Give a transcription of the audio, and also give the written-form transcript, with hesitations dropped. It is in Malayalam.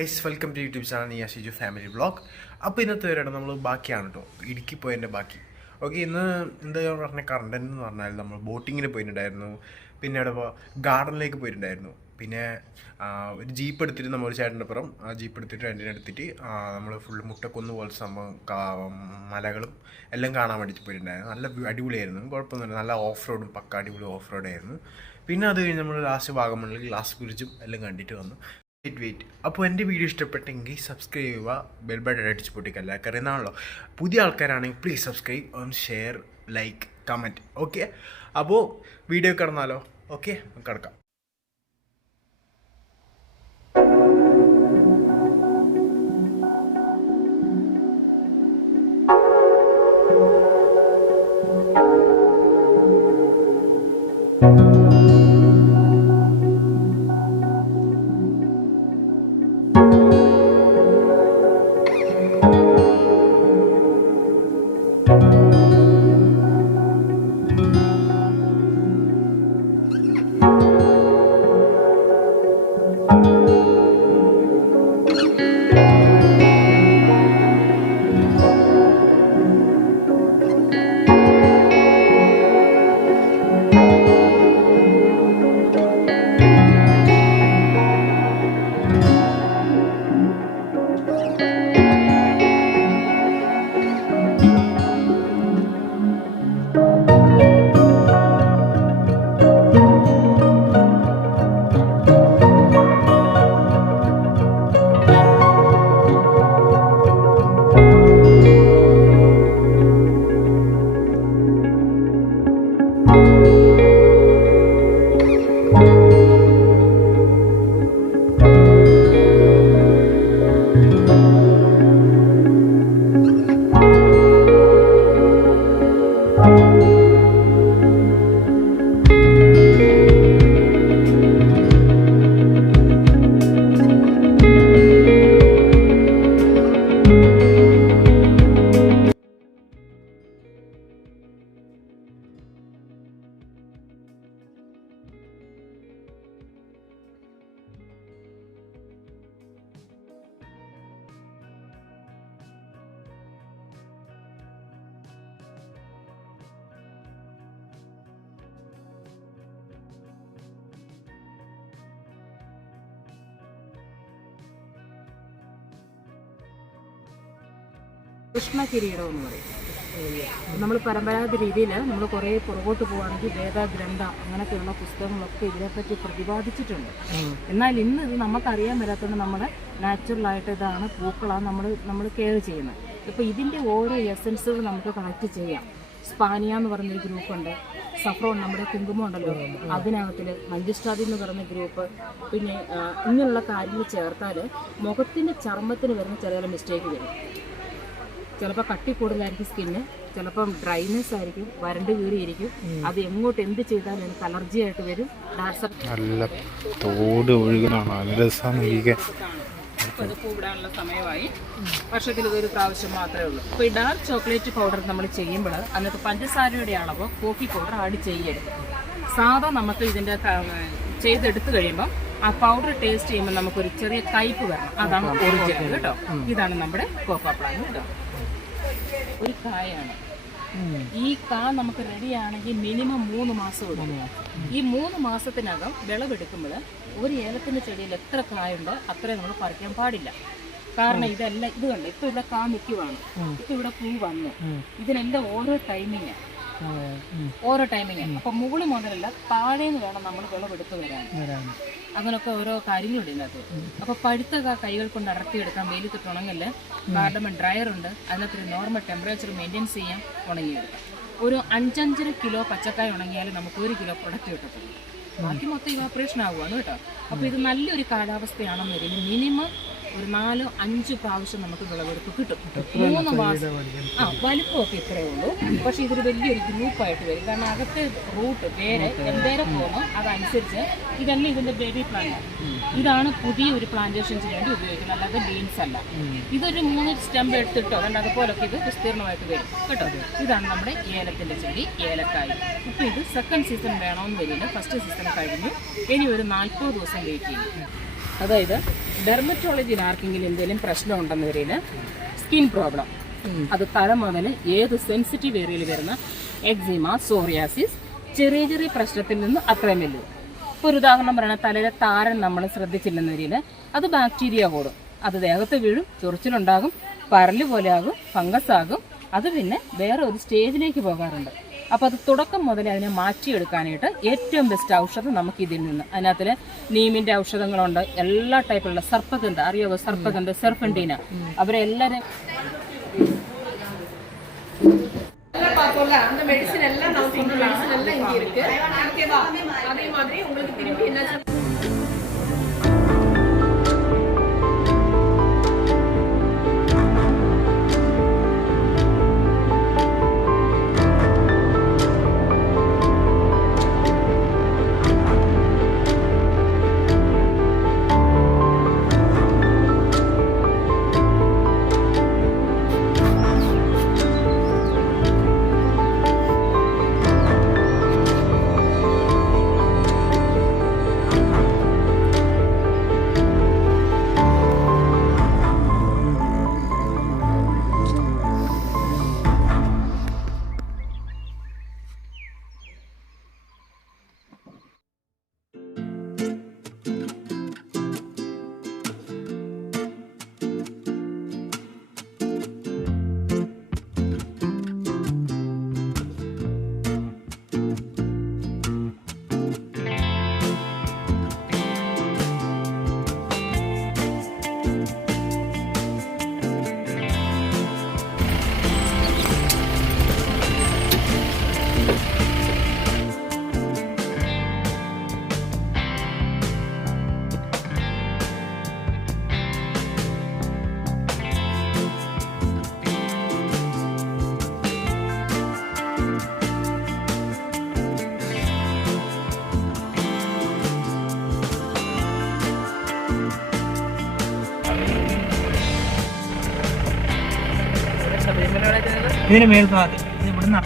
Guys welcome to YouTube channel Shiju family vlog. അപ്പോൾ ഇന്നത്തെ വരെയാണ് നമ്മൾ ബാക്കിയാണ് കേട്ടോ, ഇടുക്കി പോയതിൻ്റെ ബാക്കി. ഓക്കെ, ഇന്ന് എന്താ പറഞ്ഞ കണ്ടന്റ് എന്ന് പറഞ്ഞാൽ നമ്മൾ ബോട്ടിങ്ങിന് പോയിട്ടുണ്ടായിരുന്നു, പിന്നെ അവിടെ ഗാർഡനിലേക്ക് പോയിട്ടുണ്ടായിരുന്നു, പിന്നെ ഒരു ജീപ്പ് എടുത്തിട്ട് നമ്മൾ ഒരു ചേട്ടൻ്റെ അപ്പുറം ആ ജീപ്പ് എടുത്തിട്ട് രണ്ടിനെടുത്തിട്ട് നമ്മൾ ഫുള്ള് മുട്ടക്കുന്ന് പോലത്തെ സംഭവം മലകളും എല്ലാം കാണാൻ വേണ്ടിയിട്ട് പോയിട്ടുണ്ടായിരുന്നു. നല്ല അടിപൊളിയായിരുന്നു, കുഴപ്പമൊന്നുമില്ല, നല്ല ഓഫ് റോഡും പക്ക അടിപൊളി ഓഫ് റോഡായിരുന്നു. പിന്നെ അത് കഴിഞ്ഞ് നമ്മൾ ലാസ്റ്റ് വാഗമണ്ണിൽ ഗ്ലാസ് ബ്രിഡ്ജും എല്ലാം കണ്ടിട്ട് വന്നു. വെയിറ്റ് അപ്പോൾ എൻ്റെ വീഡിയോ ഇഷ്ടപ്പെട്ടെങ്കിൽ സബ്സ്ക്രൈബ് ചെയ്യുക, ബെൽ ബട്ടൺ അടിച്ച് പൊട്ടിക്കല്ല, അറിയുന്നതാണല്ലോ. പുതിയ ആൾക്കാരാണെങ്കിൽ please subscribe, share, like, comment. Okay, അപ്പോൾ വീഡിയോ കിടന്നാലോ? ഓക്കെ, കിടക്കാം. കൃഷ്ണകിരീടം എന്ന് പറയും. നമ്മൾ പരമ്പരാഗത രീതിയിൽ നമ്മൾ കുറേ പുറകോട്ട് പോവുകയാണെങ്കിൽ വേദഗ്രന്ഥ അങ്ങനെയൊക്കെയുള്ള പുസ്തകങ്ങളൊക്കെ ഇതിനെപ്പറ്റി പ്രതിപാദിച്ചിട്ടുണ്ട്. എന്നാൽ ഇന്ന് ഇത് നമുക്കറിയാൻ പറ്റാത്തതുകൊണ്ട് നമ്മൾ നാച്ചുറലായിട്ട് ഇതാണ് പൂക്കളാണ് നമ്മൾ കെയർ ചെയ്യുന്നത്. ഇപ്പോൾ ഇതിൻ്റെ ഓരോ എസൻസുകൾ നമുക്ക് കളക്ട് ചെയ്യാം. സ്പാനിയ എന്ന് പറഞ്ഞൊരു ഗ്രൂപ്പുണ്ട്, സഫ്രോൺ നമ്മുടെ കുങ്കുമം ഉണ്ടല്ലോ അതിനകത്തിൽ, മഞ്ചിസ്റ്റാദി എന്ന് പറയുന്ന ഗ്രൂപ്പ്, പിന്നെ ഇങ്ങനെയുള്ള കാര്യങ്ങൾ ചേർത്താൽ മുഖത്തിൻ്റെ ചർമ്മത്തിന് വരുന്ന ചെറിയ മിസ്റ്റേക്ക് വരും. ചിലപ്പോൾ കട്ടി കൂടുതലായിരിക്കും സ്കിന്ന്, ചിലപ്പം ഡ്രൈനെസ് ആയിരിക്കും, വരണ്ട് കീറിയിരിക്കും. അത് എങ്ങോട്ട് എന്ത് ചെയ്താലും എനിക്ക് അലർജി ആയിട്ട് വരും. നല്ല തോട് ഒഴുകണാണ്. അത് പൂവിടാനുള്ള സമയമായി. വർഷത്തിൽ ഇതൊരു പ്രാവശ്യം മാത്രമേ ഉള്ളൂ. അപ്പോൾ ഈ ഡാർക്ക് ചോക്ലേറ്റ് പൗഡർ നമ്മൾ ചെയ്യുമ്പോൾ അതിനകത്ത് പഞ്ചസാരയുടെ അളവ് കോഫി പൗഡർ ആഡ് ചെയ്യരുത്. സാധാ നമുക്ക് ഇതിൻ്റെ ചെയ്തെടുത്ത് കഴിയുമ്പം ആ പൗഡർ ടേസ്റ്റ് ചെയ്യുമ്പോൾ നമുക്കൊരു ചെറിയ കയ്പ്പ് വരണം. അതാണ് ഒറിജിനൽ കേട്ടോ. ഇതാണ് നമ്മുടെ കോക്കോ പ്ലാൻ കേട്ടോ. ഒരു കായാണ്. ഈ കാ നമുക്ക് റെഡിയാണെങ്കിൽ മിനിമം 3 മാസം എടുക്കും. ഈ 3 മാസത്തിനകം വിളവെടുക്കുമ്പോൾ ഒരു ഏലത്തിൻ്റെ ചെടിയിൽ എത്ര കായുണ്ട് അത്രയും നമ്മൾ പറിക്കാൻ പാടില്ല. കാരണം ഇതെല്ലാം ഇത് കണ്ട് ഇപ്പം ഇവിടെ കാ നിൽക്കുവാണ്, ഇപ്പം ഇവിടെ പൂ വന്നു. ഇതിനെല്ലാം ഓരോ ടൈമിങ്ങാണ്. അപ്പം മുകളിൽ മുതലല്ല താഴേന്ന് വേണം നമ്മൾ വിളവെടുത്ത് വരാൻ. അങ്ങനെയൊക്കെ ഓരോ കാര്യങ്ങളുണ്ട് ഇതിനകത്ത്. അപ്പോൾ പഴുത്ത കൈകൾ കൊണ്ട് അടർത്തിയെടുക്കാൻ വെയിലത്തിട്ട് ഉണങ്ങല്. കാർഡമൺ ഡ്രയർ ഉണ്ട്, അതിനകത്തൊരു നോർമൽ ടെമ്പറേച്ചർ മെയിൻറ്റെയിൻ ചെയ്യാൻ ഉണങ്ങിയെടുക്കാം. ഒരു 5-5 കിലോ പച്ചക്കായ ഉണങ്ങിയാൽ നമുക്ക് 1 കിലോ പ്രൊഡക്റ്റ് കിട്ടത്തുള്ളൂ. ബാക്കി മൊത്തം ഇവാപ്രേഷൻ ആവുകയാണ് കേട്ടോ. അപ്പോൾ ഇത് നല്ലൊരു കാലാവസ്ഥയാണെന്നതിൽ മിനിമം ഒരു 4-5 പ്രാവശ്യം നമുക്ക് വിളവെടുപ്പ് കിട്ടും. 3 മാസം വലിപ്പമൊക്കെ ഇത്രയേ ഉള്ളൂ. പക്ഷെ ഇതൊരു വലിയൊരു ഗ്രൂപ്പായിട്ട് വരും. കാരണം അകത്തെ റൂട്ട് എന്തേരം പോകുമോ അതനുസരിച്ച് ഇതെല്ലാം ഇതിൻ്റെ ബേബി പ്ലാന്റ്. ഇതാണ് പുതിയ ഒരു പ്ലാന്റേഷൻസിന് വേണ്ടി ഉപയോഗിക്കുന്നത്, അല്ലാതെ ബീൻസ് അല്ല. ഇതൊരു 3 സ്റ്റെമ്പ് എടുത്തിട്ടോ അതുകൊണ്ട് അതുപോലൊക്കെ ഇത് വിസ്തീർണമായിട്ട് വരും കേട്ടോ. ഇതാണ് നമ്മുടെ ഏലത്തിൻ്റെ ചെടി, ഏലക്കായി. ഇപ്പോൾ ഇത് സെക്കൻഡ് സീസൺ വേണമെന്ന് വരില്ല, ഫസ്റ്റ് സീസൺ കഴിഞ്ഞു. ഇനി ഒരു 40 ദിവസം വെയിറ്റ് ചെയ്യും. അതായത് ഡെർമറ്റോളജിയിൽ ആർക്കെങ്കിലും എന്തെങ്കിലും പ്രശ്നം ഉണ്ടെന്ന് വരില്ല, സ്കിൻ പ്രോബ്ലം, അത് തല മുതൽ ഏത് സെൻസിറ്റീവ് ഏരിയയിൽ വരുന്ന എക്സിമ, സോറിയാസിസ്, ചെറിയ ചെറിയ പ്രശ്നത്തിൽ നിന്ന് അത്രയും വലുത്. ഇപ്പോൾ ഒരു ഉദാഹരണം പറയുന്നത് തലയിലെ താരൻ നമ്മൾ ശ്രദ്ധിച്ചില്ലെന്ന് വരില്ല, അത് ബാക്ടീരിയ കൂടും, അത് ദേഹത്ത് വീഴും, ചൊറിച്ചിലുണ്ടാകും, പരല് പോലെ ആകും, ഫംഗസ് ആകും, അത് പിന്നെ വേറെ ഒരു സ്റ്റേജിലേക്ക് പോകാറുണ്ട്. അപ്പോൾ അത് തുടക്കം മുതൽ അതിനെ മാറ്റിയെടുക്കാനായിട്ട് ഏറ്റവും ബെസ്റ്റ് ഔഷധം നമുക്ക് ഇതിൽ നിന്ന്, അതിനകത്തിൽ നീമിൻ്റെ ഔഷധങ്ങളുണ്ട്, എല്ലാ ടൈപ്പിലുള്ള സർപ്പഗന്ധ, അറിയാവോ സർപ്പഗന്ധ, സെർഫൻറ്റീന, അവരെല്ലാവരും அந்த மெடிசன் எல்லாம் நான் சொல்ற மெடிசன் எல்லாம் இங்க இருக்கு. ஓகேவா? அதே மாதிரி உங்களுக்கு திரும்பி என்ன ഇതിന് മേൽഭാഗത്ത് ഇത് ഇവിടുന്ന്